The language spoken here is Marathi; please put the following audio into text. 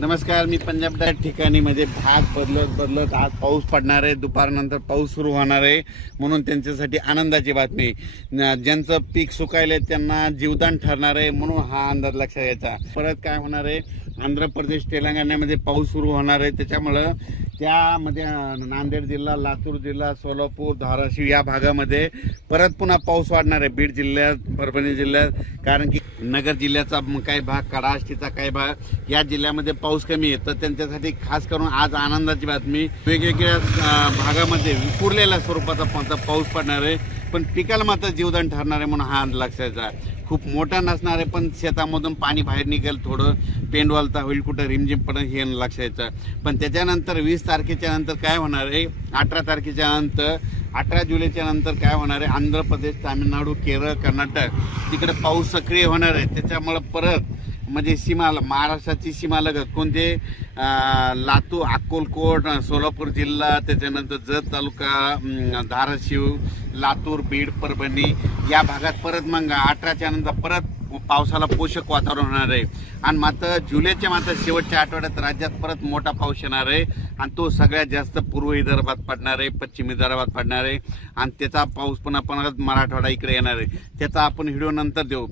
नमस्कार, मी पंजाब त्या ठिकाणी म्हणजे भाग बदलत आज पाऊस पडणार आहे, दुपारनंतर पाऊस सुरू होणार आहे, म्हणून त्यांच्यासाठी आनंदाची बातमी। ज्यांचं पीक सुकायले त्यांना जीवदान ठरणार आहे, म्हणून हा अंदाज लक्षात घ्यायचा। परत काय होणार आहे, आंध्र प्रदेश तेलंगणामध्ये पाऊस सुरू होणार आहे, त्याच्यामुळे त्यामध्ये नांदेड जिल्हा, लातूर जिल्हा, सोलापूर, धाराशिव या भागामध्ये परत पुन्हा पाऊस वाढणार आहे। बीड जिल्ह्यात, परभणी जिल्ह्यात, कारण की नगर जिल्ह्याचा काही भाग, कडाष्टीचा काही भाग या जिल्ह्यामध्ये पाऊस कमी आहे, तर त्यांच्यासाठी खास करून आज आनंदाची बातमी। वेगवेगळ्या भागामध्ये विखुरलेल्या स्वरूपाचा पाऊस पडणार आहे, पण पिकाला मात्र जीवदान ठरणार आहे, म्हणून हा लक्षाचा। खूप मोठा नसणार आहे, पण शेतामधून पाणी बाहेर निघेल, थोडं पेंडवालता होईल, कुठं रिमझिम पडेल हे लक्षायचं। पण त्याच्यानंतर 20 तारखेच्या नंतर काय होणार आहे, 18 तारखेच्या नंतर, 18 जुलैच्या नंतर काय होणार आहे, आंध्र प्रदेश, तामिळनाडू, केरळ, कर्नाटक तिकडे पाऊस सक्रिय होणार आहे। त्याच्यामुळे परत म्हणजे सीमाला, महाराष्ट्राची सीमालगत कोणते लातूर, अक्कलकोट, सोलापूर जिल्हा, त्याच्यानंतर जत तालुका, धाराशिव, लातूर, बीड, परभणी या भागात परत मग 18च्या नंतर परत पावसाला पोषक वातावरण होणार आहे। आणि मात्र जुलैच्या मात्र शेवटच्या आठवड्यात राज्यात परत मोठा पाऊस येणार आहे, आणि तो सगळ्यात जास्त पूर्व विदर्भात पडणार आहे, पश्चिम विदर्भात पडणार आहे, आणि त्याचा पाऊस पुन्हा मराठवाडा इकडे येणार आहे। त्याचा आपण व्हिडिओ नंतर देऊ।